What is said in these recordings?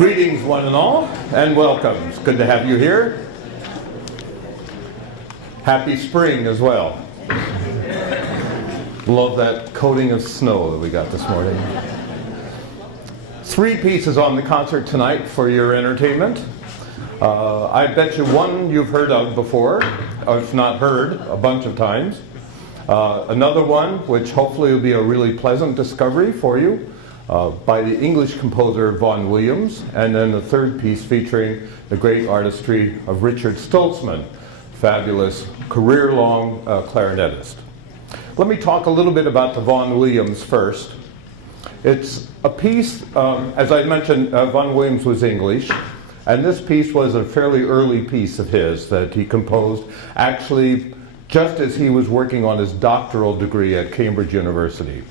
Greetings, one and all, and welcome. It's good to have you here. Happy spring as well. Love that coating of snow that we got this morning. 3 pieces on the concert tonight for your entertainment. I bet you one you've heard of before, or if not heard, a bunch of times. Another one, which hopefully will be a really pleasant discovery for you, by the English composer Vaughan Williams, and then the third piece featuring the great artistry of Richard Stoltzman, fabulous career-long clarinetist. Let me talk a little bit about the Vaughan Williams first. It's a piece, as I mentioned, Vaughan Williams was English, and this piece was a fairly early piece of his that he composed, actually just as he was working on his doctoral degree at Cambridge University.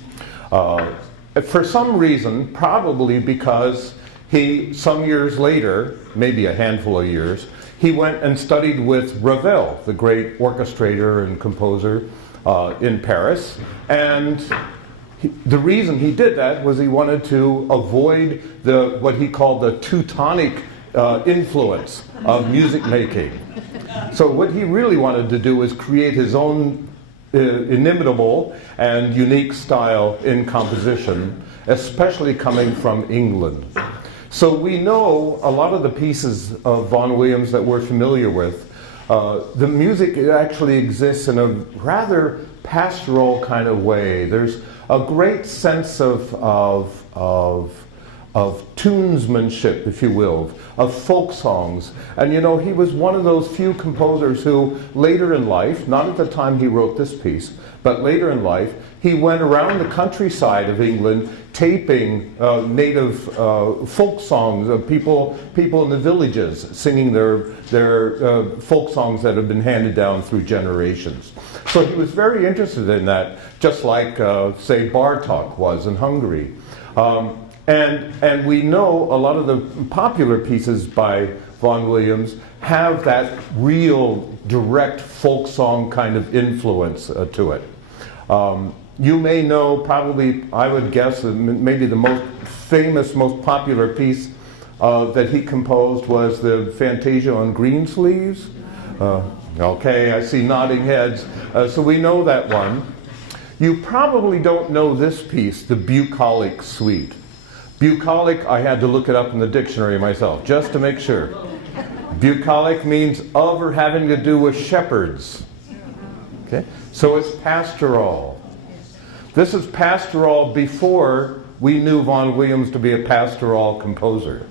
For some reason, probably because he, some years later, maybe a handful of years, he went and studied with Ravel, the great orchestrator and composer in Paris. And the reason he did that was he wanted to avoid what he called the Teutonic influence of music making. So what he really wanted to do was create his own inimitable and unique style in composition, especially coming from England. So we know a lot of the pieces of Vaughan Williams that we're familiar with. The music actually exists in a rather pastoral kind of way. There's a great sense of tunesmanship, if you will, of folk songs. And you know, he was one of those few composers who later in life, not at the time he wrote this piece, but later in life, he went around the countryside of England taping native folk songs of people in the villages singing their folk songs that have been handed down through generations. So he was very interested in that, just like, say, Bartók was in Hungary. And we know a lot of the popular pieces by Vaughan Williams have that real direct folk song kind of influence to it. You may know, probably, I would guess, maybe the most famous, most popular piece that he composed was the Fantasia on Greensleeves. Okay, I see nodding heads. So we know that one. You probably don't know this piece, the Bucolic Suite. Bucolic, I had to look it up in the dictionary myself, just to make sure. Bucolic means of or having to do with shepherds. Okay? So it's pastoral. This is pastoral before we knew Vaughan Williams to be a pastoral composer.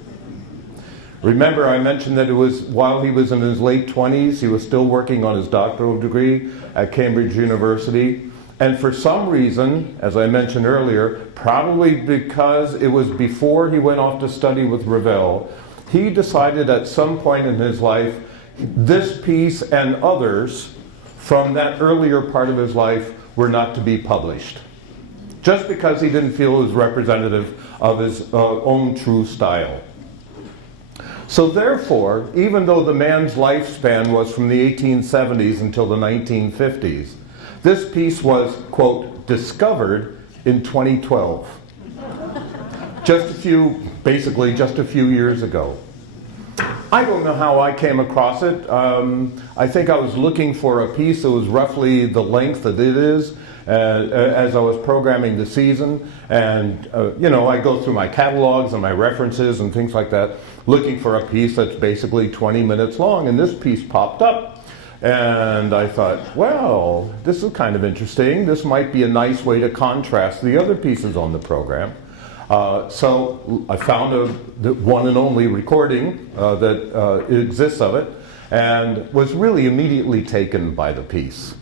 Remember, I mentioned that it was while he was in his late 20s, he was still working on his doctoral degree at Cambridge University. And for some reason, as I mentioned earlier, probably because it was before he went off to study with Ravel, he decided at some point in his life, this piece and others from that earlier part of his life were not to be published. Just because he didn't feel it was representative of his own true style. So therefore, even though the man's lifespan was from the 1870s until the 1950s, this piece was, quote, discovered in 2012. Basically just a few years ago. I don't know how I came across it. I think I was looking for a piece that was roughly the length that it is as I was programming the season. And, you know, I go through my catalogs and my references and things like that, looking for a piece that's basically 20 minutes long. And this piece popped up. And I thought, well, this is kind of interesting. This might be a nice way to contrast the other pieces on the program. So I found the one and only recording that exists of it, and was really immediately taken by the piece.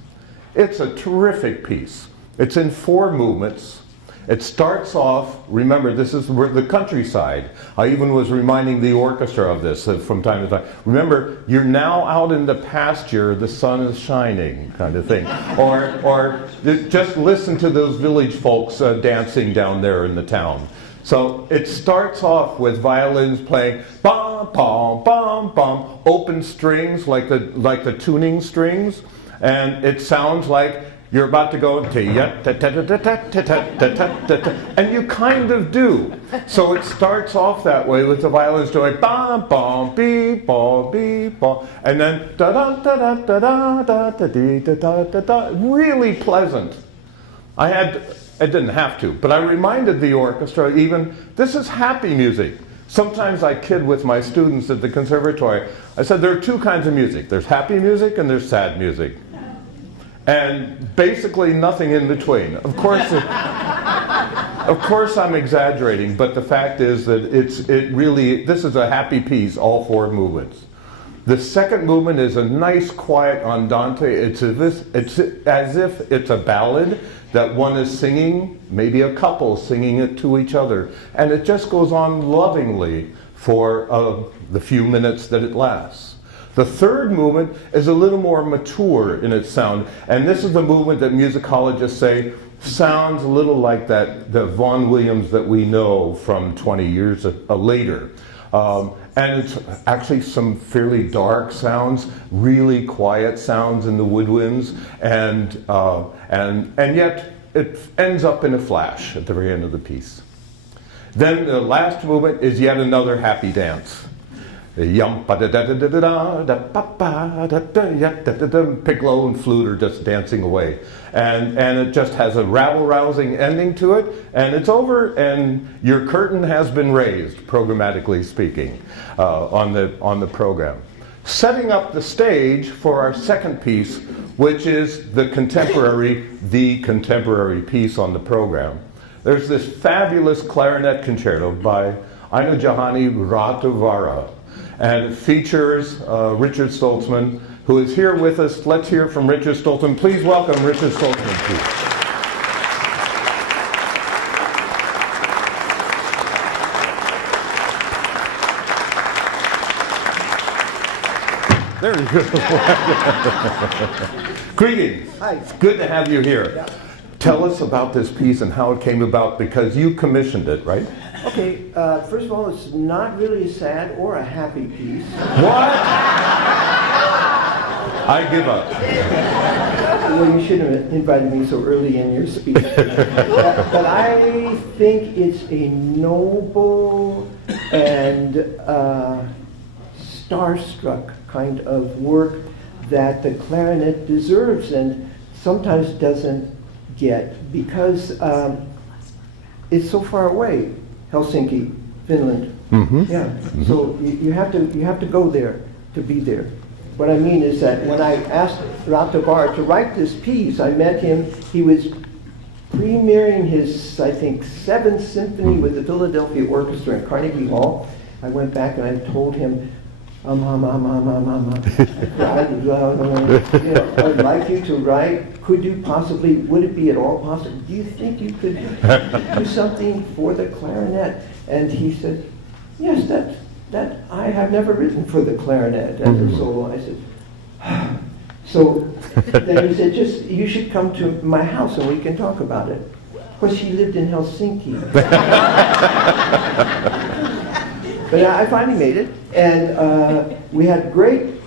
It's a terrific piece. It's in 4 movements. It starts off, remember, this is the countryside. I even was reminding the orchestra of this from time to time. Remember, you're now out in the pasture, the sun is shining, kind of thing. Or just listen to those village folks dancing down there in the town. So it starts off with violins playing bum, bum, bum, bum, open strings like the tuning strings. And it sounds like you're about to go and you kind of do. So it starts off that way with the violins doing bam bam beep bam beep bam, and then da da da da da da da da da da da. Really pleasant. I didn't have to, but I reminded the orchestra even, this is happy music. Sometimes I kid with my students at the conservatory. I said there are two kinds of music. There's happy music and there's sad music. And basically nothing in between. Of course I'm exaggerating, but the fact is that this is a happy piece, all four movements. The second movement is a nice quiet andante. It's as if it's a ballad that one is singing, maybe a couple singing it to each other. And it just goes on lovingly for the few minutes that it lasts. The third movement is a little more mature in its sound. And this is the movement that musicologists say sounds a little like the Vaughan Williams that we know from 20 years later. And it's actually some fairly dark sounds, really quiet sounds in the woodwinds, and yet it ends up in a flash at the very end of the piece. Then the last movement is yet another happy dance. Piccolo and flute are just dancing away. And it just has a rabble-rousing ending to it, and it's over, and your curtain has been raised, programmatically speaking, on the program. Setting up the stage for our second piece, which is the contemporary piece on the program. There's this fabulous clarinet concerto by Aino Johanni Rautavaara. And it features Richard Stoltzman, who is here with us. Let's hear from Richard Stoltzman. Please welcome Richard Stoltzman, please. There you go. Greetings. Hi. It's good to have you here. Yeah. Tell us about this piece and how it came about, because you commissioned it, right? Okay, first of all, it's not really a sad or a happy piece. What? I give up. Well, you shouldn't have invited me so early in your speech. But I think it's a noble and starstruck kind of work that the clarinet deserves and sometimes doesn't get, because it's so far away. Helsinki, Finland. Mm-hmm. Yeah. Mm-hmm. So you have to go there to be there. What I mean is that when I asked Rautavaara to write this piece, I met him. He was premiering his, I think, 7th Symphony with the Philadelphia Orchestra in Carnegie Hall. I went back and I told him, I'd like you to write. Would it be at all possible? Do you think you could do something for the clarinet? And he said, yes, that I have never written for the clarinet as a solo. I said, so then he said, you should come to my house and we can talk about it. Of course, he lived in Helsinki. But I finally made it, and we had great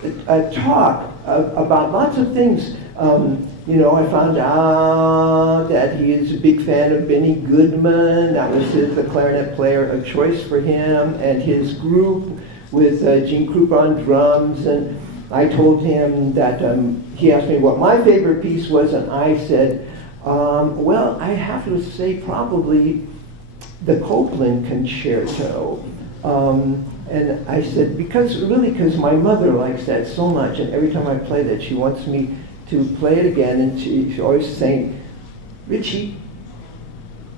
talk about lots of things. I found out that he is a big fan of Benny Goodman. That was the clarinet player of choice for him, and his group with Gene Krupa on drums. And I told him that he asked me what my favorite piece was, and I said, well, I have to say probably the Copland Concerto. And I said, because my mother likes that so much, and every time I play that, she wants me to play it again, and she's always saying, Richie,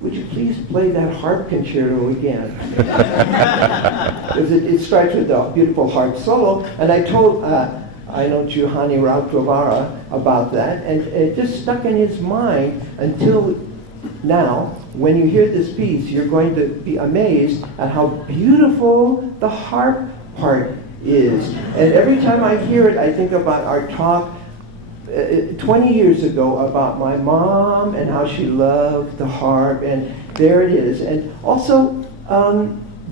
would you please play that harp concerto again? Because it starts with a beautiful harp solo, and I told Aino Johanni Rautavaara about that, and it just stuck in his mind until now. When you hear this piece, you're going to be amazed at how beautiful the harp part is. And every time I hear it, I think about our talk 20 years ago about my mom and how she loved the harp, and there it is. And also,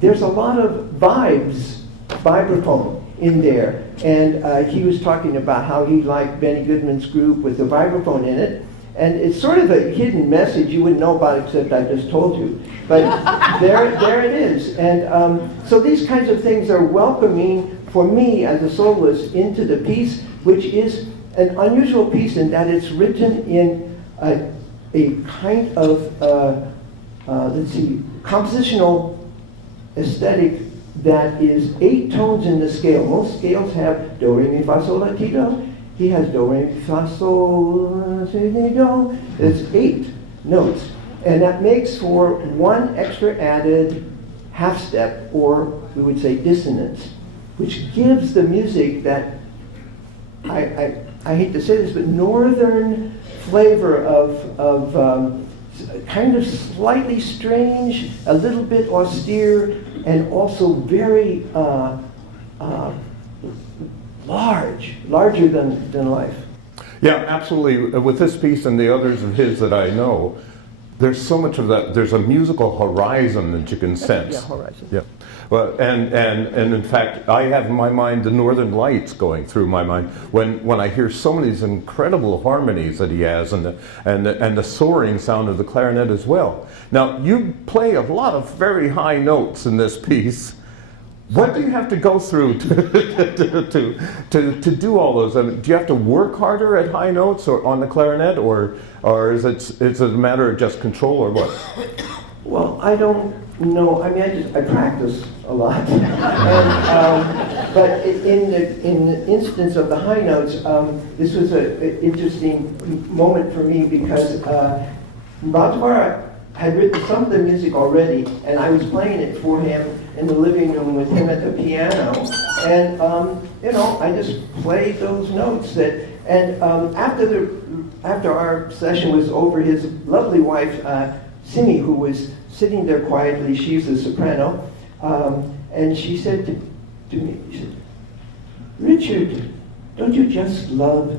there's a lot of vibraphone in there. And he was talking about how he liked Benny Goodman's group with the vibraphone in it. And it's sort of a hidden message you wouldn't know about except I just told you. But there it is. And so these kinds of things are welcoming for me as a soloist into the piece, which is an unusual piece in that it's written in a kind of, let's see, compositional aesthetic that is 8 tones in the scale. Most scales have do, re, mi, fa, sol, la, ti, do. He has do, re, mi, fa, sol, la, ti, do. It's 8 notes. And that makes for one extra added half step, or we would say dissonance, which gives the music that, I hate to say this, but northern flavor of kind of slightly strange, a little bit austere, and also very larger than life. Yeah, absolutely. With this piece and the others of his that I know, there's so much of that. There's a musical horizon that you can sense. Yeah, horizon. Yeah. Well, and in fact, I have in my mind the Northern Lights going through my mind when I hear so many of these incredible harmonies that he has, and the soaring sound of the clarinet as well. Now, you play a lot of very high notes in this piece. What do you have to go through to do all those? I mean, do you have to work harder at high notes or on the clarinet, or is it a matter of just control, or what? Well, I don't know. I mean, I practice a lot, but in the instance of the high notes, this was an interesting moment for me because Rajvara had written some of the music already, and I was playing it for him in the living room with him at the piano, and you know, I just played those notes. After our session was over, his lovely wife Simi, who was sitting there quietly, she's a soprano, and she said to me, she said, "Richard, don't you just love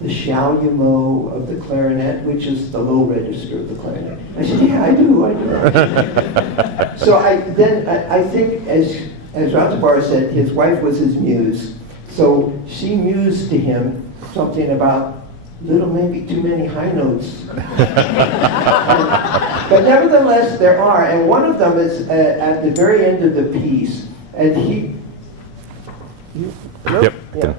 the chalumeau of the clarinet, which is the low register of the clarinet?" I said, "Yeah, I do." So I think, as Rajabara said, his wife was his muse. So she mused to him something about little, maybe too many high notes. But nevertheless, there are, and one of them is at the very end of the piece, and he. Yep. Yeah.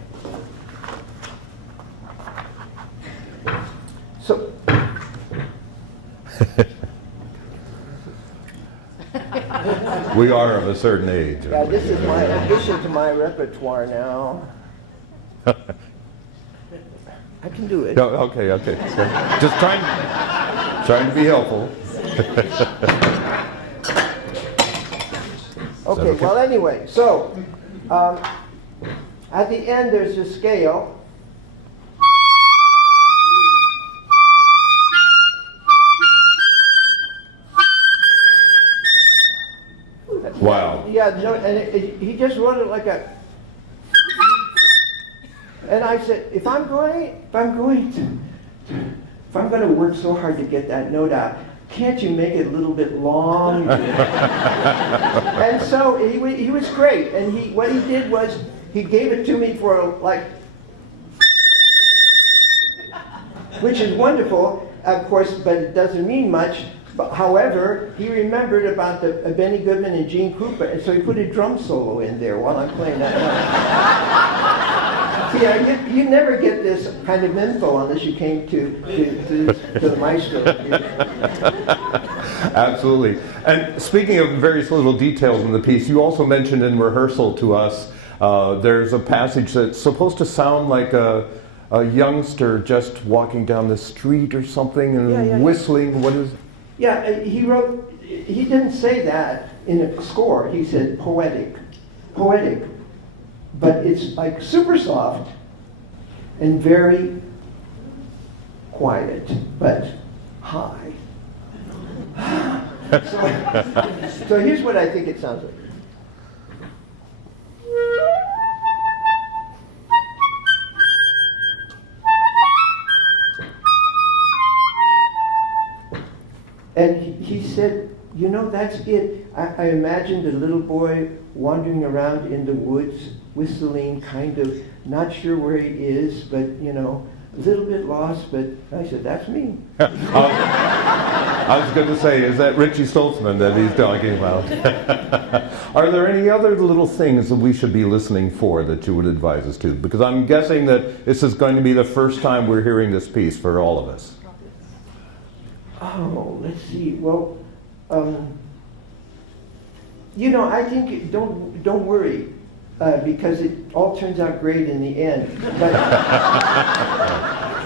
So. We are of a certain age. Yeah, this is my addition to my repertoire now. I can do it. No, okay. Just trying to be helpful. Okay, well, anyway, so at the end there's a scale. Wow. Yeah, no, and he just wrote it like a. And I said, if I'm going to work so hard to get that note out, can't you make it a little bit long? And so he was great. And what he did was he gave it to me for like, which is wonderful, of course, but it doesn't mean much. But, however, he remembered about the Benny Goodman and Gene Krupa, and so he put a drum solo in there while I'm playing that note. Yeah, you never get this kind of info unless you came to the maestro. Absolutely. And speaking of various little details in the piece, you also mentioned in rehearsal to us, there's a passage that's supposed to sound like a youngster just walking down the street or something and whistling. What is? Yeah, he didn't say that in a score. He said poetic. But it's like super soft and very quiet, but high. So here's what I think it sounds like. And he said, you know, that's it. I imagined a little boy wandering around in the woods, whistling, kind of not sure where he is, but, you know, a little bit lost, but I said, that's me. I was going to say, is that Richie Stoltzman that he's talking about? Are there any other little things that we should be listening for that you would advise us to? Because I'm guessing that this is going to be the first time we're hearing this piece for all of us. Oh, let's see. Well, I think don't worry, because it all turns out great in the end.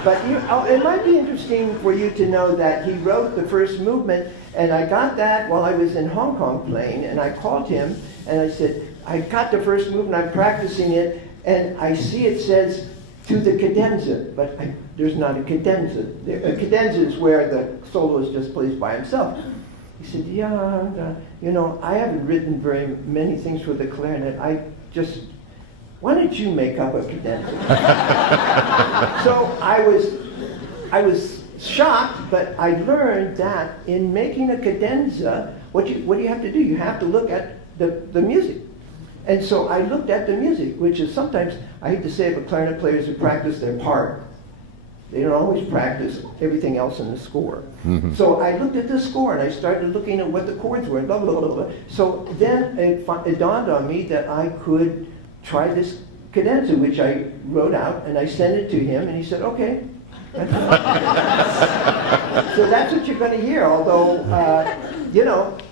But it might be interesting for you to know that he wrote the first movement, and I got that while I was in Hong Kong playing, and I called him, and I said, I got the first movement, I'm practicing it, and I see it says to the cadenza, but there's not a cadenza. A cadenza is where the soloist just plays by himself. He said, yeah, I haven't written very many things for the clarinet. Why don't you make up a cadenza? So I was shocked, but I learned that in making a cadenza, what do you have to do? You have to look at the music. And so I looked at the music, which is sometimes, I hate to say it, but clarinet players who practice their part. They don't always practice everything else in the score. Mm-hmm. So I looked at the score and I started looking at what the chords were, blah, blah, blah, blah. So then it dawned on me that I could try this cadenza, which I wrote out, and I sent it to him, and he said, okay. So that's what you're going to hear, although,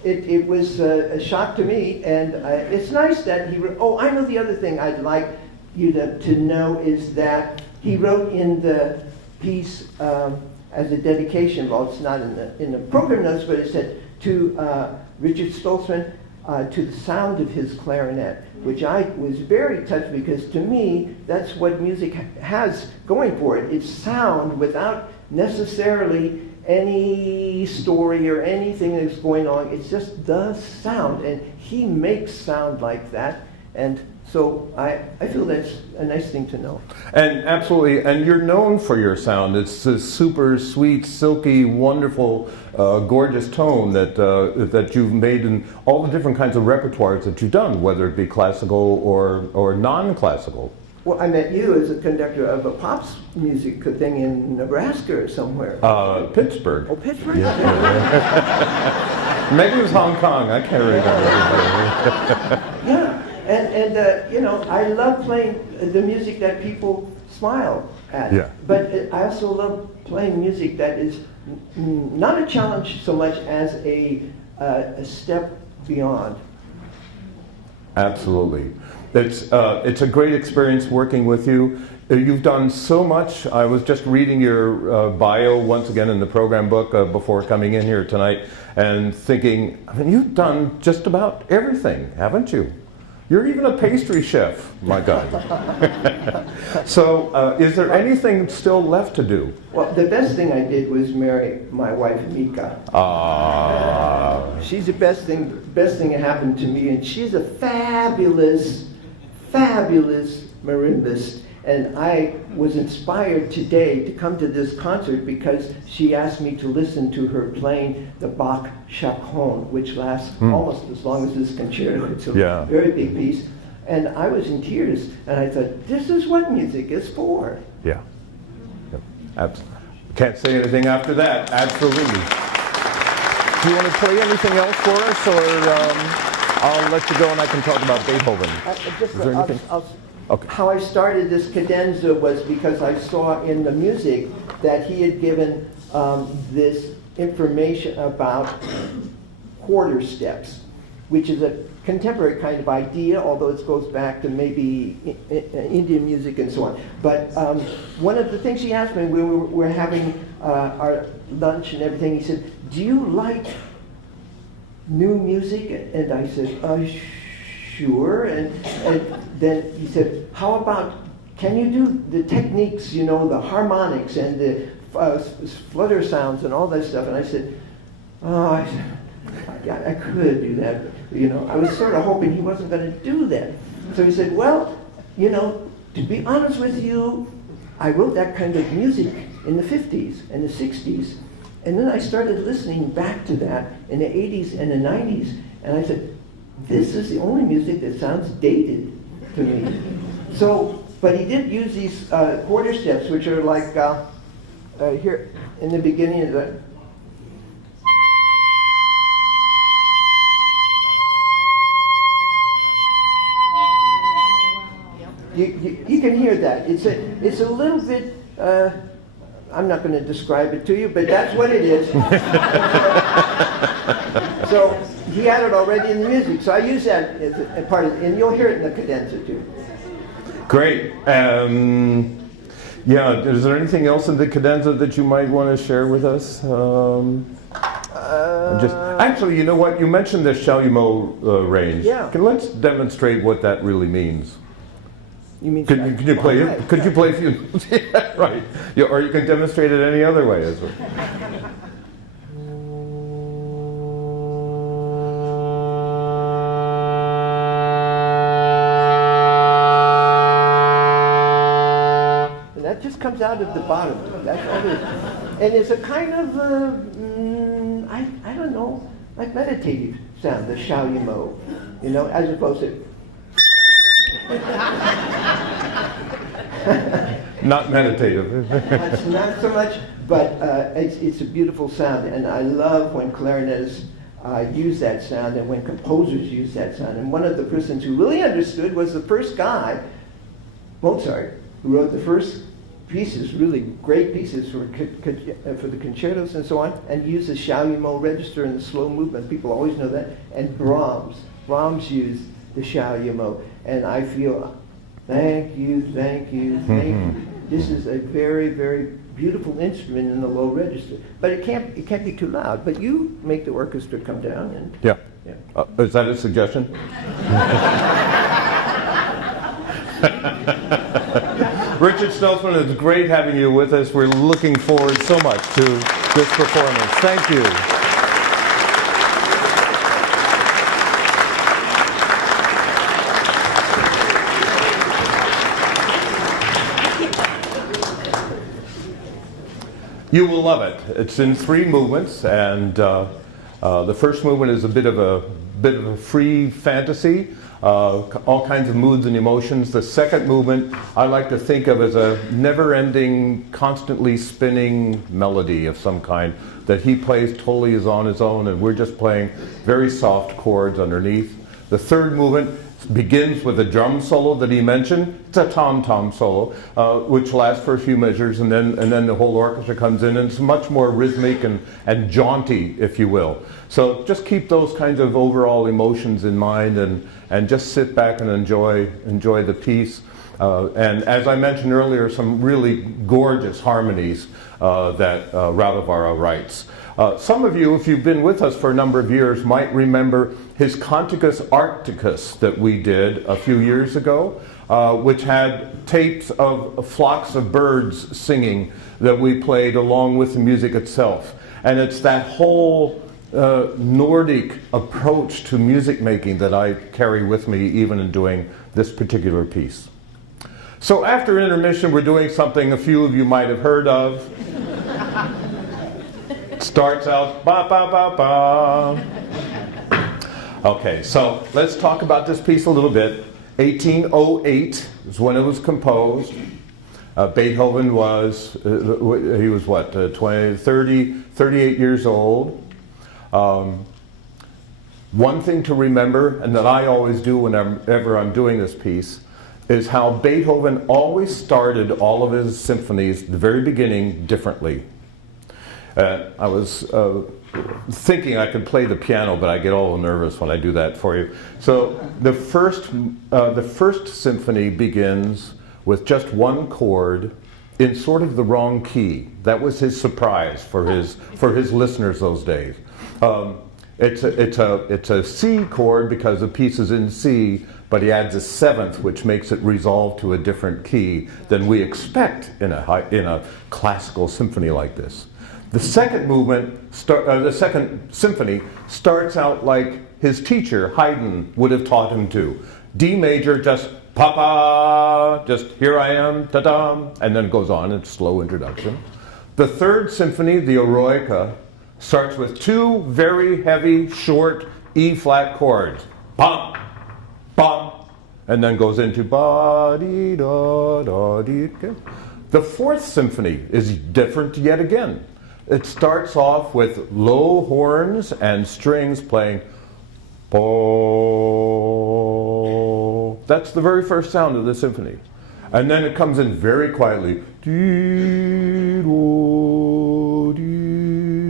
it was a shock to me, and it's nice that he wrote. Oh, I know the other thing I'd like you to know is that he wrote in the piece as a dedication. Well, it's not in the program notes, but it said to Richard Stoltzman, to the sound of his clarinet, which I was very touched, because to me, that's what music has going for it. It's sound without necessarily any story or anything that's going on. It's just the sound, and he makes sound like that. And so I feel that's a nice thing to know. And absolutely, and you're known for your sound. It's a super sweet, silky, wonderful, gorgeous tone that you've made in all the different kinds of repertoires that you've done, whether it be classical or non-classical. Well, I met you as a conductor of a pop music thing in Nebraska or somewhere. Pittsburgh. Oh, Pittsburgh? Yeah. Maybe it was Hong Kong. I can't remember. Yeah. And I love playing the music that people smile at. Yeah. But I also love playing music that is not a challenge so much as a step beyond. Absolutely. It's a great experience working with you. You've done so much. I was just reading your bio once again in the program book before coming in here tonight, and thinking, you've done just about everything, haven't you? You're even a pastry chef, my God. So, is there anything still left to do? Well, the best thing I did was marry my wife, Mika. She's the best thing that happened to me, and she's a fabulous marimbist. And I was inspired today to come to this concert because she asked me to listen to her playing the Bach Chaconne, which lasts almost as long as this concerto. It's a very big piece. And I was in tears, and I thought, this is what music is for. Yeah. Can't say anything after that. Absolutely. Do you want to play anything else for us, or I'll let you go and I can talk about Beethoven? Is there anything? Okay. How I started this cadenza was because I saw in the music that he had given this information about quarter steps, which is a contemporary kind of idea, although it goes back to maybe Indian music and so on. But one of the things he asked me when we were having our lunch and everything, he said, do you like new music? And I said, sure. And then he said, how about, can you do the techniques, the harmonics and the flutter sounds and all that stuff? And I said, I could do that. I was sort of hoping he wasn't going to do that. So he said, well, to be honest with you, I wrote that kind of music in the 50s and the 60s. And then I started listening back to that in the 80s and the 90s. And I said, this is the only music that sounds dated to me. So But he did use these quarter steps, which are like here in the beginning of the. You can hear that. It's a little bit. I'm not going to describe it to you, but that's what it is. So he had it already in the music. So I use that as a part of, and you'll hear it in the cadenza too. Great. Yeah. Is there anything else in the cadenza that you might want to share with us? Actually, you know what? You mentioned the Chalumeau range. Yeah. Let's demonstrate what that really means. You mean? Can you play it? Right. Could you play a few notes? Yeah, right. Yeah, or you can demonstrate it any other way as well. And that just comes out of the bottom. That's all it is. And it's a kind of, I don't know, like meditative sound, the Chalumeau, you know, as opposed to. Not meditative. It's not so much, but it's a beautiful sound, and I love when clarinetists use that sound and when composers use that sound. And one of the persons who really understood was the first guy, Mozart, who wrote the first pieces, really great pieces for the concertos and so on, and used the Chalumeau register in the slow movement. People always know that. And Brahms used the Chalumeau, and I feel, thank you, thank you, thank you. This is a very, very beautiful instrument in the low register, but it can't be too loud. But you make the orchestra come down and. Yeah. Is that a suggestion? Richard Stelzman, it's great having you with us. We're looking forward so much to this performance. Thank you. You will love it. It's in 3 movements, and the first movement is a bit of a free fantasy, all kinds of moods and emotions. The second movement I like to think of as a never-ending, constantly spinning melody of some kind that he plays totally is on his own, and we're just playing very soft chords underneath. The third movement begins with a drum solo that he mentioned. It's a tom-tom solo, which lasts for a few measures, and then the whole orchestra comes in, and it's much more rhythmic and jaunty, if you will. So just keep those kinds of overall emotions in mind, and just sit back and enjoy the piece. And as I mentioned earlier, some really gorgeous harmonies that Radovara writes. Some of you, if you've been with us for a number of years, might remember his Canticus Arcticus that we did a few years ago, which had tapes of flocks of birds singing that we played along with the music itself. And it's that whole Nordic approach to music making that I carry with me even in doing this particular piece. So after intermission, we're doing something a few of you might have heard of. It starts out ba ba ba ba. Okay, so let's talk about this piece a little bit. 1808 is when it was composed. Beethoven was, he was what, 38 years old. One thing to remember, and that I always do whenever I'm doing this piece, is how Beethoven always started all of his symphonies at the very beginning differently. I was thinking I could play the piano, but I get all nervous when I do that for you. So the first symphony begins with just one chord in sort of the wrong key. That was his surprise for his listeners those days. It's a C chord because the piece is in C, but he adds a 7th, which makes it resolve to a different key than we expect in a classical symphony like this. The second movement, the second symphony, starts out like his teacher Haydn would have taught him to. D major, just pa-pa, just here I am, ta-dam, and then it goes on, it's a slow introduction. The third symphony, the Eroica, starts with 2 very heavy, short E-flat chords. Bum, bum, and then goes into ba-dee-da-da-dee. The Fourth Symphony is different yet again. It starts off with low horns and strings playing bo. That's the very first sound of the symphony. And then it comes in very quietly, dee-do, dee-do,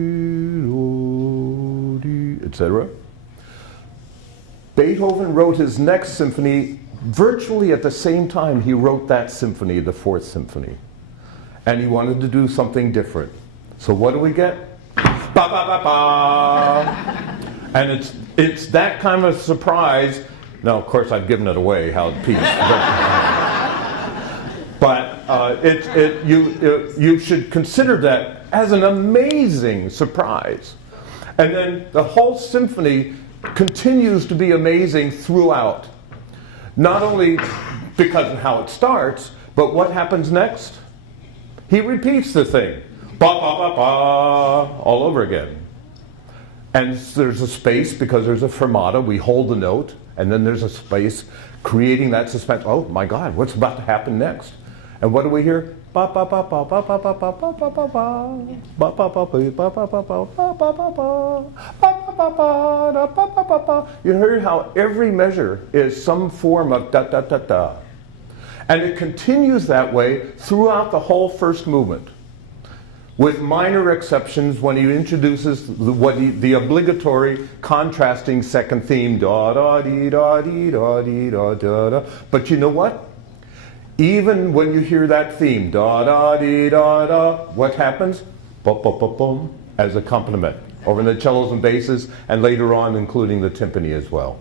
dee, etc. Beethoven wrote his next symphony virtually at the same time he wrote that symphony, the Fourth Symphony. And he wanted to do something different. So what do we get? Ba ba ba ba. And it's that kind of surprise. Now, of course, I've given it away how the piece. But you should consider that as an amazing surprise. And then the whole symphony continues to be amazing throughout. Not only because of how it starts, but what happens next? He repeats the thing. Ba, ba, ba, ba, all over again. And there's a space because there's a fermata. We hold the note, and then there's a space creating that suspense. Oh my God, what's about to happen next? And what do we hear? Ba, ba, ba, ba, ba, ba, ba, ba, ba, ba, ba, ba. Ba, ba, ba, ba, ba, ba, ba, ba, ba, ba, ba, ba. Ba, ba, ba, ba, da, ba, ba, ba, ba. You heard how every measure is some form of da, da, da, da. And it continues that way throughout the whole first movement, with minor exceptions when he introduces the obligatory contrasting second theme, da da dee da dee da dee da da da. But you know what? Even when you hear that theme, da da dee da da, what happens? Bum bum bum bum, as accompaniment over the cellos and basses, and later on including the timpani as well.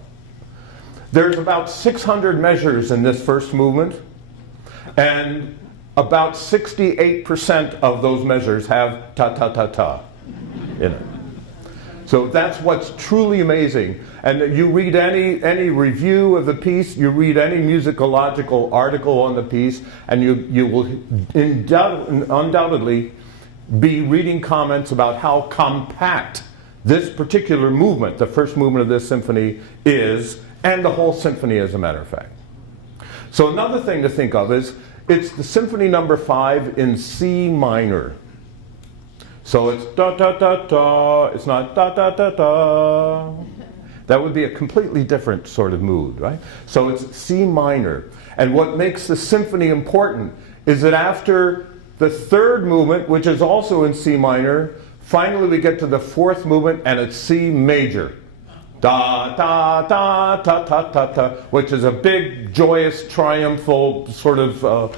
There's about 600 measures in this first movement, and about 68% of those measures have ta-ta-ta-ta in it. So that's what's truly amazing. And you read any review of the piece, you read any musicological article on the piece, and you will undoubtedly be reading comments about how compact this particular movement, the first movement of this symphony, is, and the whole symphony as a matter of fact. So another thing to think of is, it's the Symphony Number 5 in C minor. So it's da da da da, it's not da da da da. That would be a completely different sort of mood, right? So it's C minor. And what makes the symphony important is that after the third movement, which is also in C minor, finally we get to the fourth movement and it's C major. Da, da, da, ta, ta, ta, ta, which is a big, joyous, triumphal sort of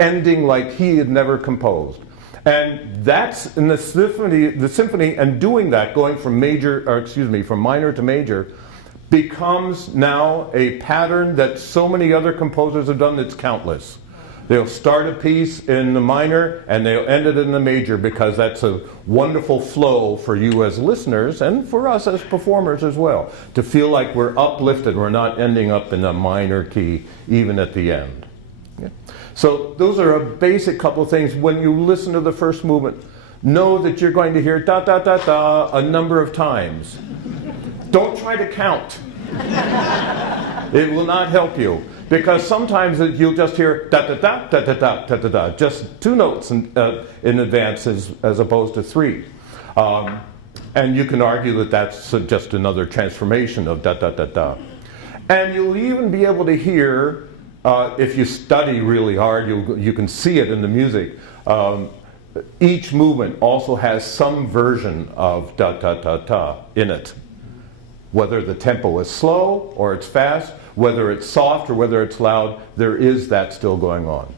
ending like he had never composed. And that's in the symphony, and doing that, going from from minor to major, becomes now a pattern that so many other composers have done that's countless. They'll start a piece in the minor and they'll end it in the major because that's a wonderful flow for you as listeners and for us as performers as well, to feel like we're uplifted, we're not ending up in a minor key even at the end. Yeah. So those are a basic couple of things. When you listen to the first movement, know that you're going to hear da da da da a number of times. Don't try to count. It will not help you. Because sometimes you'll just hear da da da da da da da da da, just two notes in advance as opposed to three, and you can argue that that's just another transformation of da da da da. And you'll even be able to hear, if you study really hard, you can see it in the music. Each movement also has some version of da da da da in it, whether the tempo is slow or it's fast. Whether it's soft or whether it's loud, there is that still going on.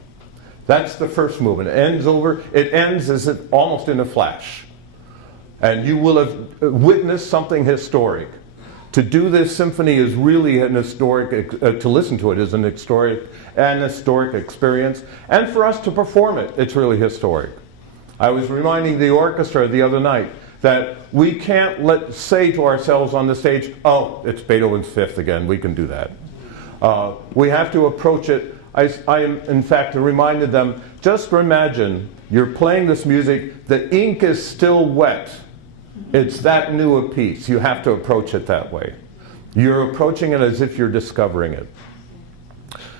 That's the first movement. It ends as if almost in a flash. And you will have witnessed something historic. To do this symphony is really an historic, to listen to it is an historic experience. And for us to perform it, it's really historic. I was reminding the orchestra the other night that we can't say to ourselves on the stage, oh, it's Beethoven's Fifth again, we can do that. We have to approach it. I in fact reminded them, just imagine you're playing this music, the ink is still wet. It's that new a piece. You have to approach it that way. You're approaching it as if you're discovering it.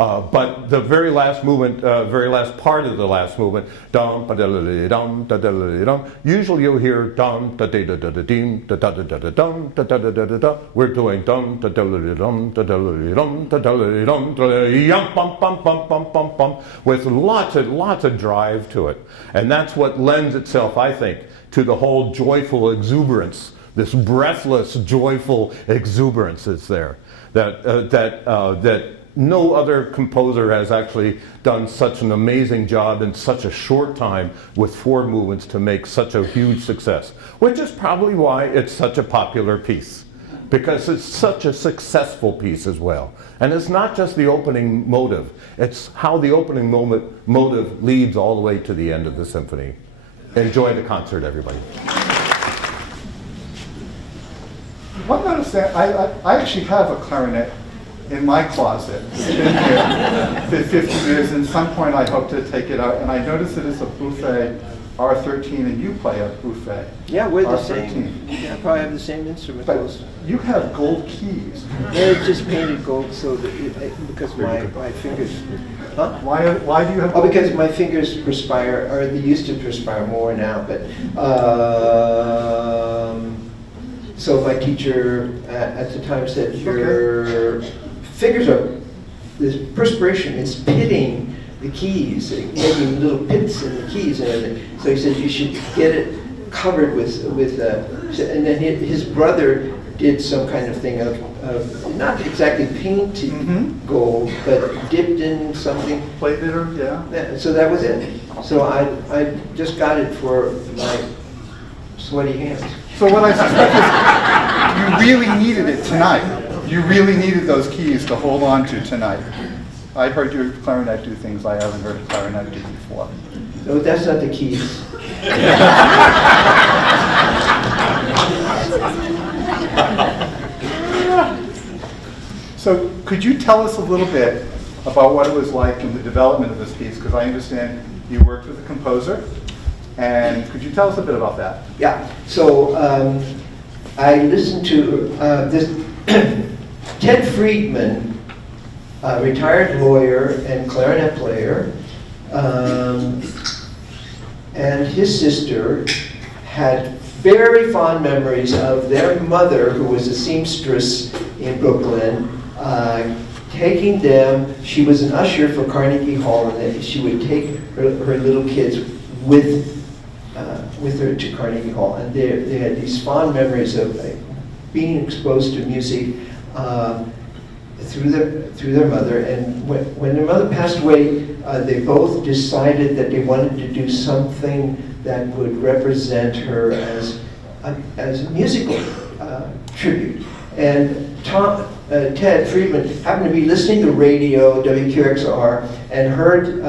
But the very last movement, very last part of the last movement, dum ba da da dum da da da dum. Usually you'll hear dum da da da da dim da da da da dum da da da da da. We're doing dum da da da dum da da da dum da da da dum da yum bum bum bum bum bum bum, with lots of drive to it, and that's what lends itself, I think, to the whole joyful exuberance. This breathless, joyful exuberance is there that no other composer has actually done such an amazing job in such a short time with 4 movements to make such a huge success, which is probably why it's such a popular piece, because it's such a successful piece as well. And it's not just the opening motive, it's how the opening motive leads all the way to the end of the symphony. Enjoy the concert, everybody. One notice that I actually have a clarinet in my closet. It's been here for 50 years, and at some point I hope to take it out. And I noticed it is a Buffet R13, and you play a Buffet. Yeah, we're the R13. same. Yeah, probably have the same instrument. But you have gold keys. Yeah, it's just painted gold, so that because my fingers. Huh? Why do you have Oh, gold because keys? my fingers perspire, or they used to perspire more now, but so my teacher at the time said, your fingers are, this perspiration is pitting the keys, making little pits in the keys and everything. So he said you should get it covered with and then his brother did some kind of thing of not exactly painted gold, but dipped in something. Played it, or yeah. So that was it. So I just got it for my sweaty hands. So what I suspect is you really needed it tonight. You really needed those keys to hold on to tonight. I heard your clarinet do things I haven't heard a clarinet do before. No, that's not the keys. So could you tell us a little bit about what it was like in the development of this piece? Because I understand you worked with a composer. And could you tell us a bit about that? Yeah, so I listened to this Ted Friedman, a retired lawyer and clarinet player, and his sister had very fond memories of their mother, who was a seamstress in Brooklyn, taking them. She was an usher for Carnegie Hall, and she would take her little kids with her to Carnegie Hall, and they had these fond memories of being exposed to music through their mother. And when their mother passed away, they both decided that they wanted to do something that would represent her as a musical tribute. And Ted Friedman happened to be listening to radio, WQXR, and heard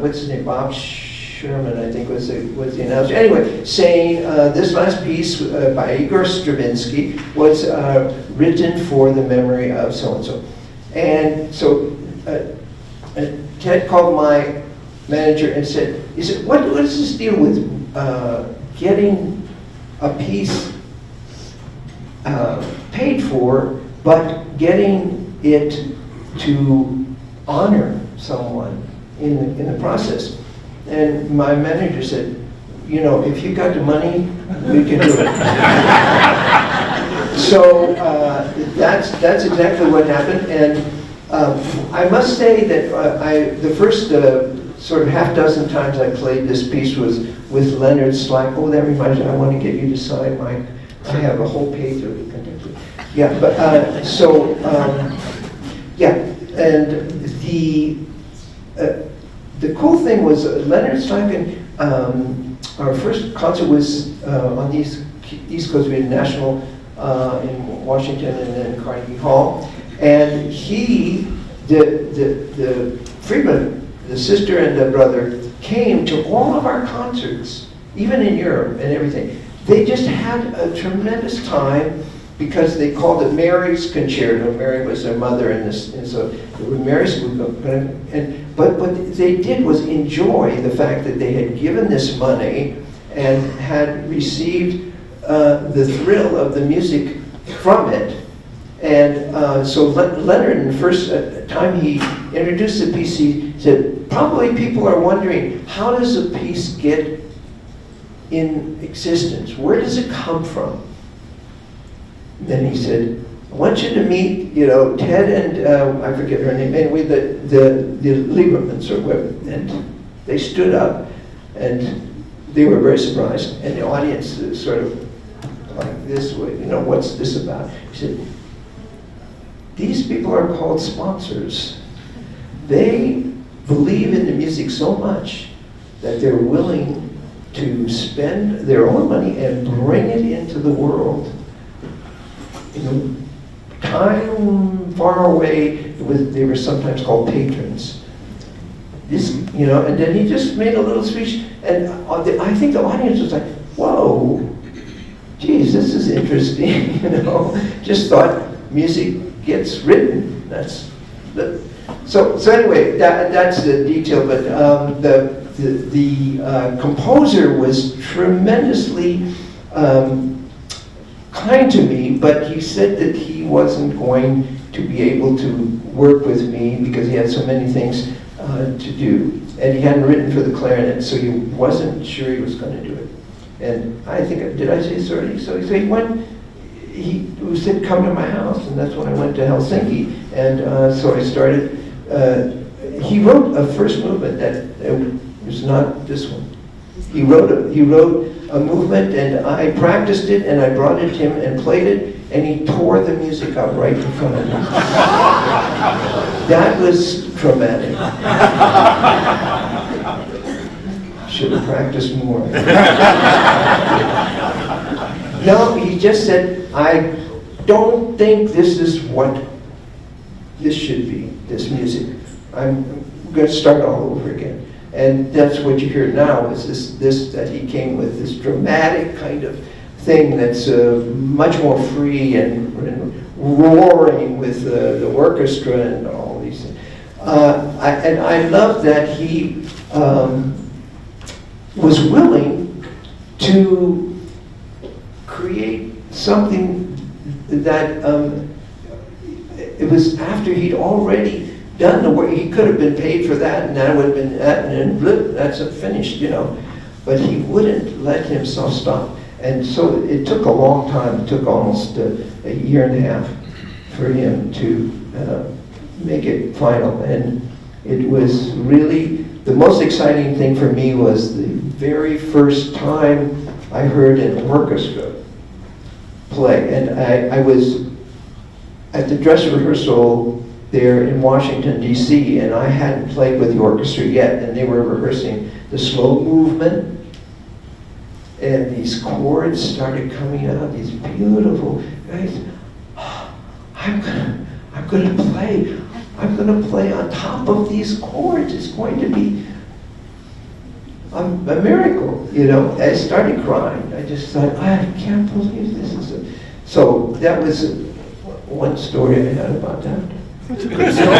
what's his name, Bob Sherman, I think was the announcer. Anyway, saying this last piece by Igor Stravinsky was written for the memory of so-and-so. And so Ted called my manager and said, what is this deal with getting a piece paid for, but getting it to honor someone in the process? And my manager said, you know, if you got the money, we can do it. So that's exactly what happened. And I must say that the first sort of half dozen times I played this piece was with Leonard Slack. Oh, that reminds me, I want to get you to sign my, I have a whole page of it. Yeah, but yeah, and the cool thing was Leonard Slack, our first concert was on the East Coast. We had National in Washington and then Carnegie Hall. And the Friedman, the sister and the brother, came to all of our concerts, even in Europe and everything. They just had a tremendous time because they called it Mary's Concerto. Mary was their mother, and so Mary's. But what they did was enjoy the fact that they had given this money and had received the thrill of the music from it, And so Leonard, in the first time he introduced the piece, he said, probably people are wondering, how does a piece get in existence? Where does it come from? And then he said, I want you to meet, Ted and, I forget her name, anyway, the Liebermans or whatever. And they stood up, and they were very surprised. And the audience is sort of like this way, what's this about? He said, these people are called sponsors. They believe in the music so much that they're willing to spend their own money and bring it into the world. Time far away, they were sometimes called patrons. And then he just made a little speech, and I think the audience was like, whoa, geez, this is interesting, Just thought music gets written. So anyway, that's the detail. But the composer was tremendously kind to me, but he said that he wasn't going to be able to work with me because he had so many things to do, and he hadn't written for the clarinet, so he wasn't sure he was going to do it. And I think, did I say sorry? So he went. He said, come to my house, and that's when I went to Helsinki. And so I started, he wrote a first movement that was not this one. He wrote a movement, and I practiced it, and I brought it to him and played it, and he tore the music up right in front of me. That was traumatic. Should have practiced more. No, he just said, I don't think this is what this should be, this music. I'm going to start all over again. And that's what you hear now, is this that he came with, this dramatic kind of thing that's much more free and roaring with the orchestra and all these things. And I love that he was willing to create something that it was after he'd already done the work. He could have been paid for that, and that would have been that, and then that's it finished, But he wouldn't let himself stop. And so it took a long time. It took almost a year and a half for him to make it final. And it was really, the most exciting thing for me was the very first time I heard an orchestra play. And I was at the dress rehearsal there in Washington, D.C., and I hadn't played with the orchestra yet, and they were rehearsing the slow movement, and these chords started coming out, these beautiful guys. I'm gonna play on top of these chords. It's going to be a miracle, I started crying. I just thought, I can't believe this is a... So that was one story I had about that. That's a good story.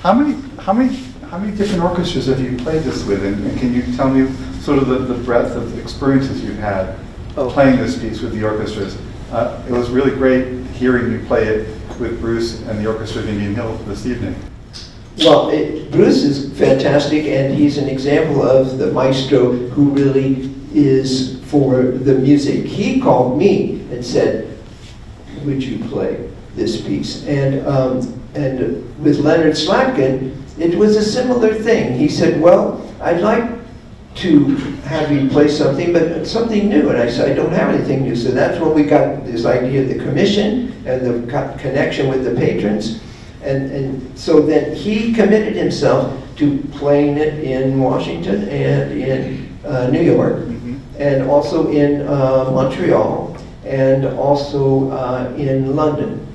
How many different orchestras have you played this with, and can you tell me sort of the breadth of experiences you've had playing this piece with the orchestras? It was really great hearing you play it with Bruce and the orchestra of Indian Hill this evening. Well, Bruce is fantastic, and he's an example of the maestro who really is for the music. He called me and said, would you play this piece? And with Leonard Slatkin, it was a similar thing. He said, well, I'd like to have you play something, but something new. And I said, I don't have anything new. So that's when we got this idea of the commission and the connection with the patrons. And so then he committed himself to playing it in Washington and in New York, and also in Montreal, and also in London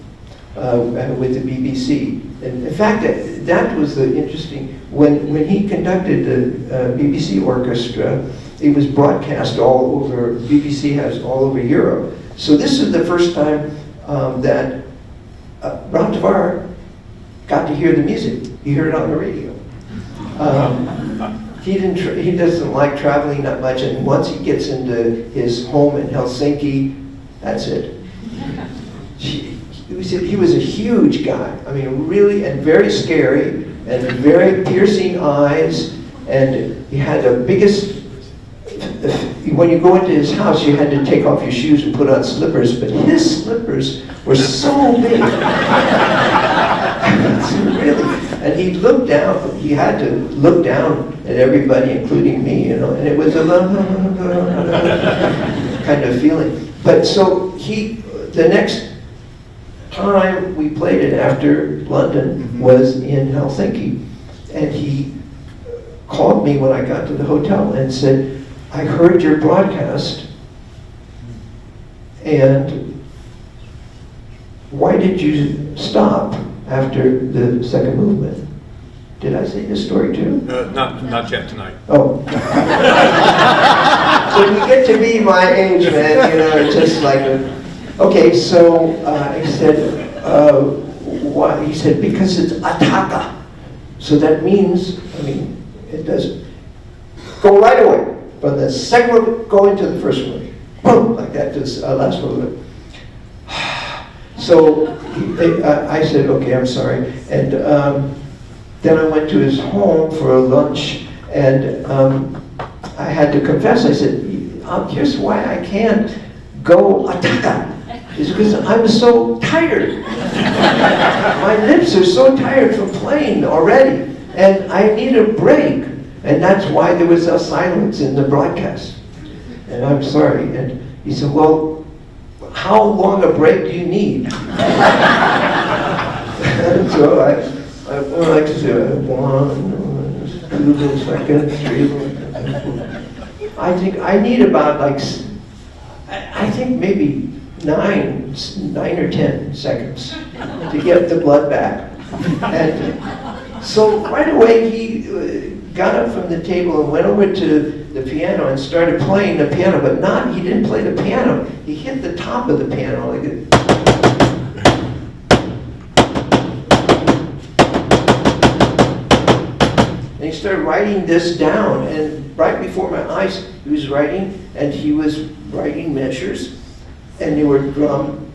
with the BBC. And in fact, that was the interesting, when he conducted the BBC orchestra, it was broadcast all over, BBC has all over Europe. So this is the first time that Brahms got to hear the music. He heard it on the radio. he doesn't like traveling that much, and once he gets into his home in Helsinki, that's it. He was a huge guy. I mean, really, and very scary, and very piercing eyes, and he had the biggest. When you go into his house, you had to take off your shoes and put on slippers, but his slippers were so big. Really. And he looked down, he had to look down at everybody, including me, you know, and it was a kind of feeling. But so the next time we played it after London was in Helsinki, and he called me when I got to the hotel and said, I heard your broadcast, and why did you stop after the second movement? Did I say this story too? Not yet tonight. Oh. When you get to be my age, man, you know, it's just like, okay, so he said, why? He said, because it's ataka. So that means, I mean, it does go right away. From the second movement, go into the first movement. Boom, like that, this last movement. So I said, okay, I'm sorry. And then I went to his home for a lunch, and I had to confess. I said, here's why I can't go ataka. It's because I'm so tired. My lips are so tired from playing already, and I need a break. And that's why there was a silence in the broadcast. And I'm sorry. And he said, well, how long a break do you need? And so I like to say, 1, 2 seconds, 3. I think I need about I think maybe 9 or 10 seconds to get the blood back. And so right away he got up from the table and went over to the piano and started playing the piano, but he didn't play the piano. He hit the top of the piano like it. And he started writing this down, and right before my eyes, he was writing, and he was writing measures, and there were drum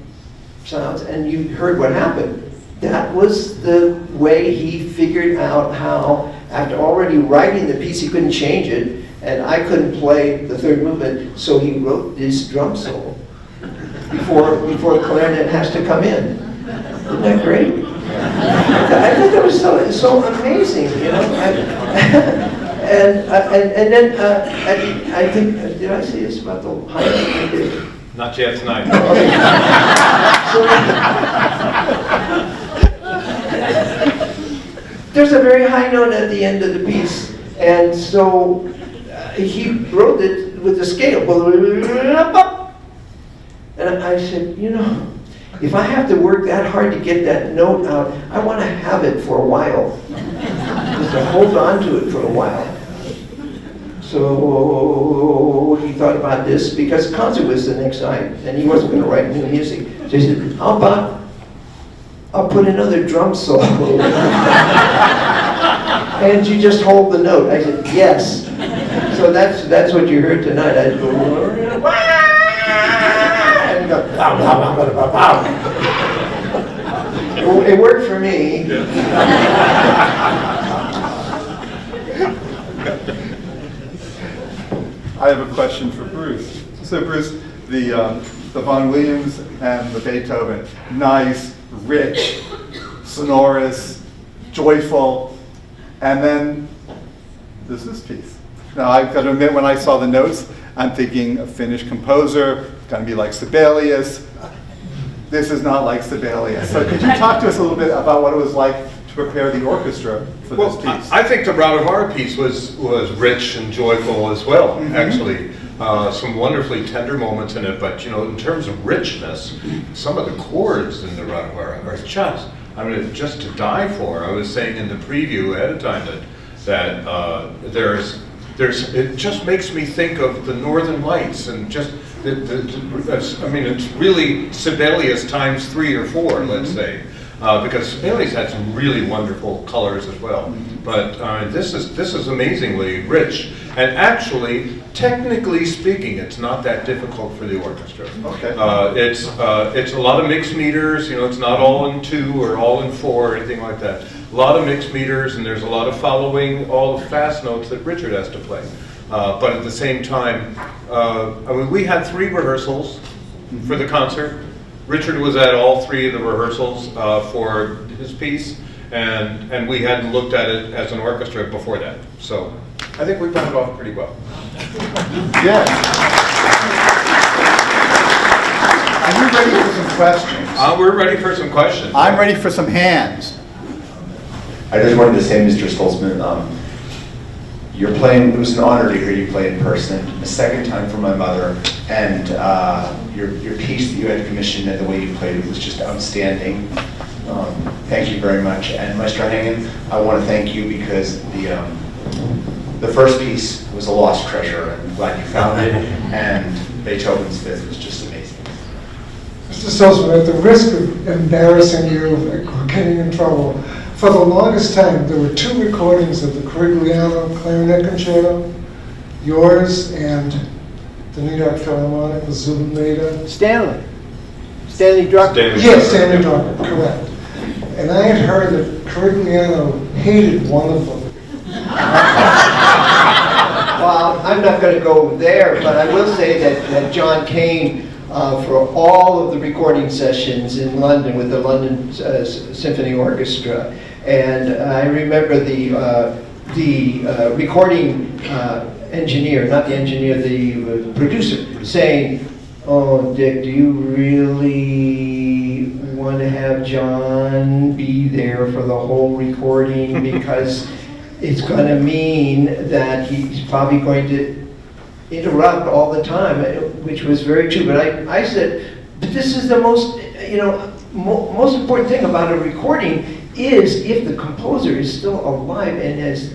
sounds, and you heard what happened. That was the way he figured out how, after already writing the piece, he couldn't change it, and I couldn't play the third movement, so he wrote this drum solo before the clarinet has to come in. Isn't that great? I thought that was so amazing, you know. And then I think, did I say this about the high note? Not yet tonight. Okay. There's a very high note at the end of the piece, and so he wrote it with the scale. And I said, you know, if I have to work that hard to get that note out, I want to have it for a while. Just to hold on to it for a while. So he thought about this, because the concert was the next night, and he wasn't going to write new music. So he said, how about I'll put another drum solo. And you just hold the note. I said, yes. So that's what you heard tonight. I'd go, and go, pow, pow, pow, pow, pow. It worked for me. I have a question for Bruce. So Bruce, the Vaughan Williams and the Beethoven, nice, rich, sonorous, joyful, and then there's this piece. Now I've got to admit, when I saw the notes, I'm thinking a Finnish composer, going to be like Sibelius. This is not like Sibelius. So could you talk to us a little bit about what it was like to prepare the orchestra for this piece? I think the Radhavara piece was rich and joyful as well, actually. Some wonderfully tender moments in it, but you know, in terms of richness, some of the chords in the Radhavara are just, I mean, just to die for. I was saying in the preview ahead of time that there's, it just makes me think of the Northern Lights, and just, I mean, it's really Sibelius times 3 or 4, let's say. because Spinelli's had some really wonderful colors as well. But this is amazingly rich, and actually, technically speaking, it's not that difficult for the orchestra. Okay. It's a lot of mixed meters. You know, it's not all in 2 or all in 4 or anything like that. A lot of mixed meters, and there's a lot of following all the fast notes that Richard has to play. But at the same time, I mean, we had 3 rehearsals for the concert. Richard was at all 3 of the rehearsals for his piece, and we hadn't looked at it as an orchestra before that. So I think we pulled it off pretty well. Yes. Are you ready for some questions? We're ready for some questions. I'm ready for some hands. I just wanted to say, Mr. Stolzman, you're playing, it was an honor to hear you play in person, a second time for my mother, and your piece that you had commissioned and the way you played it was just outstanding. Thank you very much. And Maestro Hangen, I want to thank you because the first piece was a lost treasure, and I'm glad you found it, and Beethoven's Fifth was just amazing. Mr. Stolzman, at the risk of embarrassing you or getting in trouble, for the longest time, there were 2 recordings of the Corigliano Clarinet Concerto, yours and the New York Philharmonic with Zubin Stanley Drucker. Yes, Stanley Drucker, correct. And I had heard that Corigliano hated one of them. Well, I'm not going to go there, but I will say that John came for all of the recording sessions in London with the London Symphony Orchestra, and I remember the recording engineer, not the engineer, the producer, saying, "Oh, Dick, do you really want to have John be there for the whole recording? Because it's going to mean that he's probably going to interrupt all the time," which was very true. But I said, but this is the most, most important thing about a recording is if the composer is still alive and has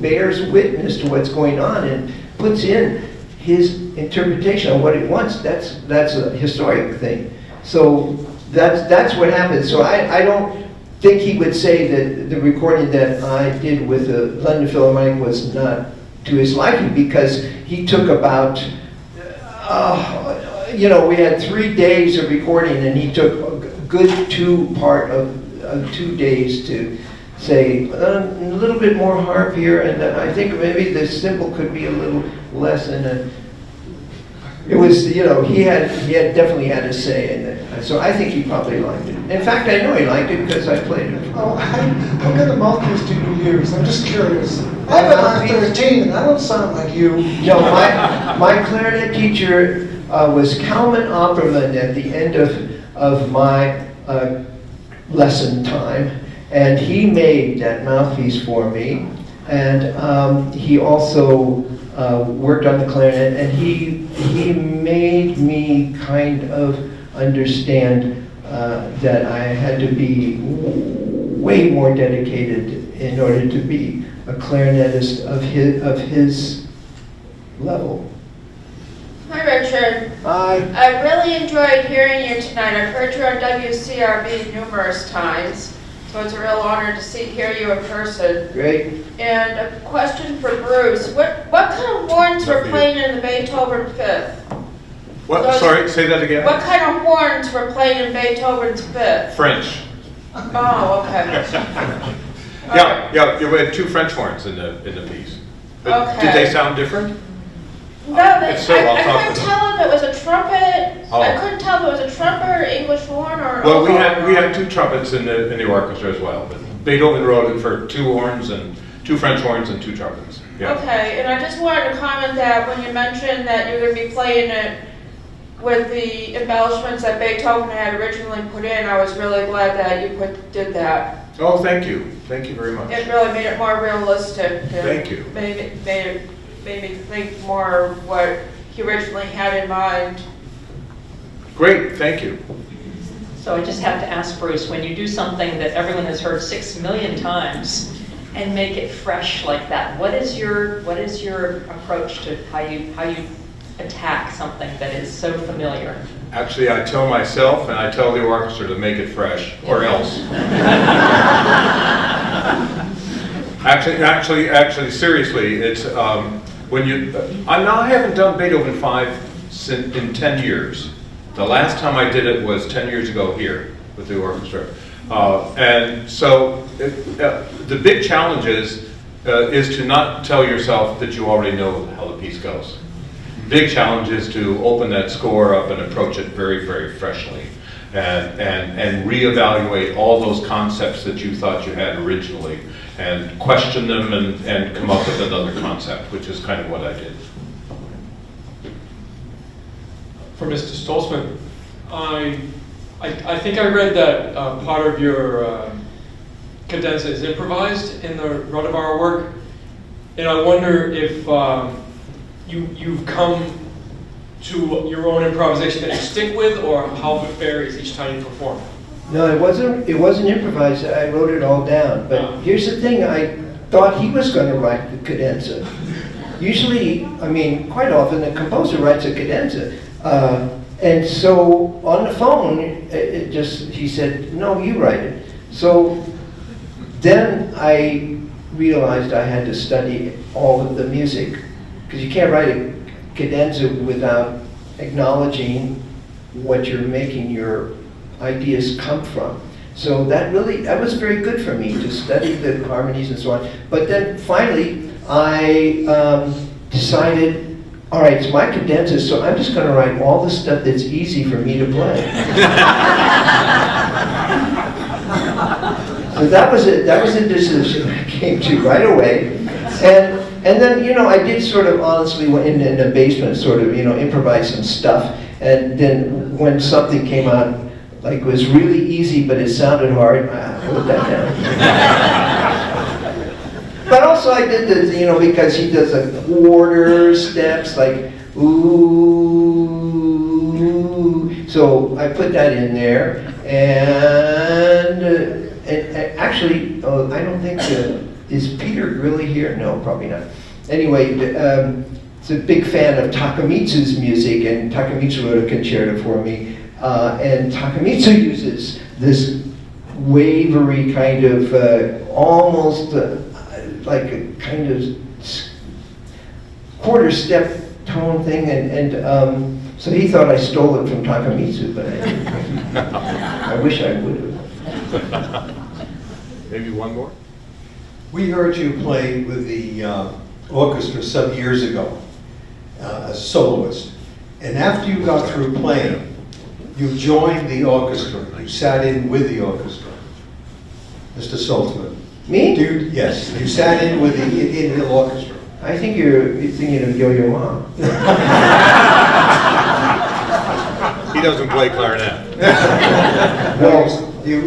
bears witness to what's going on and puts in his interpretation of what he wants. That's a historic thing. So that's what happened. So I don't think he would say that the recording that I did with the London Philharmonic was not to his liking, because he took about, we had 3 days of recording, and he took a good 2 days to say a little bit more harp here, and I think maybe the cymbal could be a little less, and it was, he had definitely had a say in it. So I think he probably liked it. In fact, I know he liked it because I played it. Oh, how many mouthpieces do you use? I'm just curious. I have about 13, and I don't sound like you. No, my clarinet teacher was Kalman Opperman at the end of my lesson time, and he made that mouthpiece for me, and he also worked on the clarinet, and he made me kind of understand that I had to be way more dedicated in order to be a clarinetist of his level. Hi, Richard. I I really enjoyed hearing you tonight. I've heard you on WCRB numerous times, so it's a real honor to hear you in person. great. And a question for Bruce. What kind of horns were playing in the Beethoven Fifth? What? Sorry, say that again. What kind of horns were playing in Beethoven's Fifth? French. Oh, okay. Yeah, we had 2 French horns in the piece. But Okay. did they sound different? No, I If so, I'll talk couldn't to them. tell if it was a trumpet. Oh. I couldn't tell if it was a trumpet or English horn or. Well, we had 2 trumpets in the orchestra as well. But Beethoven wrote it for 2 horns and 2 French horns and 2 trumpets. Yeah. Okay, and I just wanted to comment that when you mentioned that you're going to be playing it with the embellishments that Beethoven had originally put in, I was really glad that you did that. Oh, thank you. Thank you very much. It really made it more realistic. And Thank you. Made me think more of what he originally had in mind. Great, thank you. So I just have to ask Bruce, when you do something that everyone has heard 6 million times and make it fresh like that, what is your approach to how you attack something that is so familiar? Actually, I tell myself and I tell the orchestra to make it fresh, or else. Actually, seriously, it's when you. I haven't done Beethoven 5 in 10 years. The last time I did it was 10 years ago here with the orchestra, and so the big challenge is to not tell yourself that you already know how the piece goes. Big challenge is to open that score up and approach it very, very freshly, and reevaluate all those concepts that you thought you had originally, and question them and come up with another concept, which is kind of what I did. For Mr. Stolzmann, I think I read that part of your cadenza is improvised in the Radovara work, and I wonder if you've come to your own improvisation that you stick with, or how it varies each time you perform. No, it wasn't improvised. I wrote it all down. But here's the thing: I thought he was going to write the cadenza. Usually, I mean, quite often the composer writes a cadenza, and so on the phone, he said, "No, you write it." So then I realized I had to study all of the music, because you can't write a cadenza without acknowledging what you're making your ideas come from. So that was very good for me to study the harmonies and so on. But then finally, I decided, all right, it's my cadenza, so I'm just going to write all the stuff that's easy for me to play. So that was a decision I came to right away. And then, I did sort of honestly, in the basement, sort of, improvise some stuff. And then when something came out, like, it was really easy, but it sounded hard, I put that down. But also I did this, because he does like quarter steps, like, ooh. So I put that in there. And actually, I don't think, is Peter really here? No, probably not. Anyway, he's a big fan of Takamitsu's music, and Takamitsu wrote a concerto for me. And Takamitsu uses this wavery kind of, almost like a kind of quarter step tone thing, and so he thought I stole it from Takamitsu, but I didn't. I wish I would have. Maybe one more? We heard you play with the orchestra some years ago as a soloist. And after you got through playing, you joined the orchestra. You sat in with the orchestra. Mr. Saltzman. Me? Yes, you sat in with the orchestra. I think you're thinking of Yo-Yo Ma. He doesn't play clarinet. Well,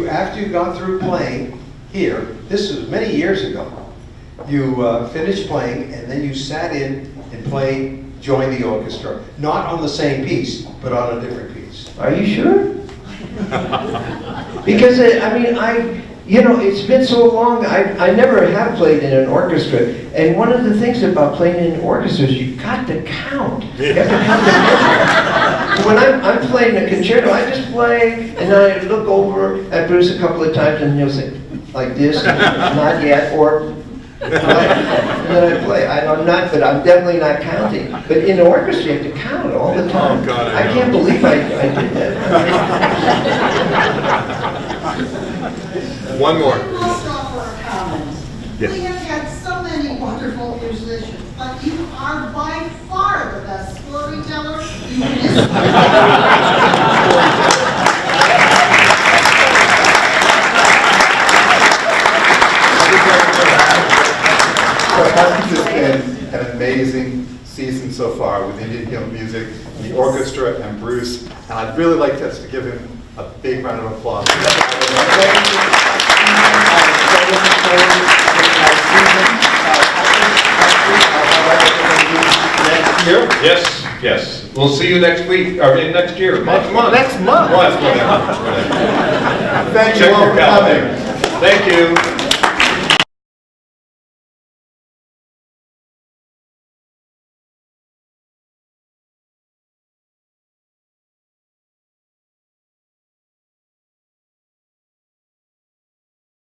after you got through playing here, this was many years ago, you finished playing and then you sat in and joined the orchestra. Not on the same piece, but on a different piece. Are you sure? Because, it's been so long, I never have played in an orchestra, and one of the things about playing in an orchestra is you've got to count. You have to count the When I'm playing a concerto, I just play, and then I look over at Bruce a couple of times, and he'll say, like this, not yet, or, and then I play. I'm definitely not counting. But in the orchestra, you have to count all the time. Oh, God, I can't believe I did that. One more. I must offer a comment. Yes. We have had so many wonderful musicians, but you are by far the best storyteller in history. This has been an amazing season so far with Indian Hill Music, the orchestra, and Bruce. And I'd really like us to give him a big round of applause. Next year? Yes. We'll see you next week, or next year. Next month. Next month. Whatever. Thank you Check all your for calendar. coming. Thank you.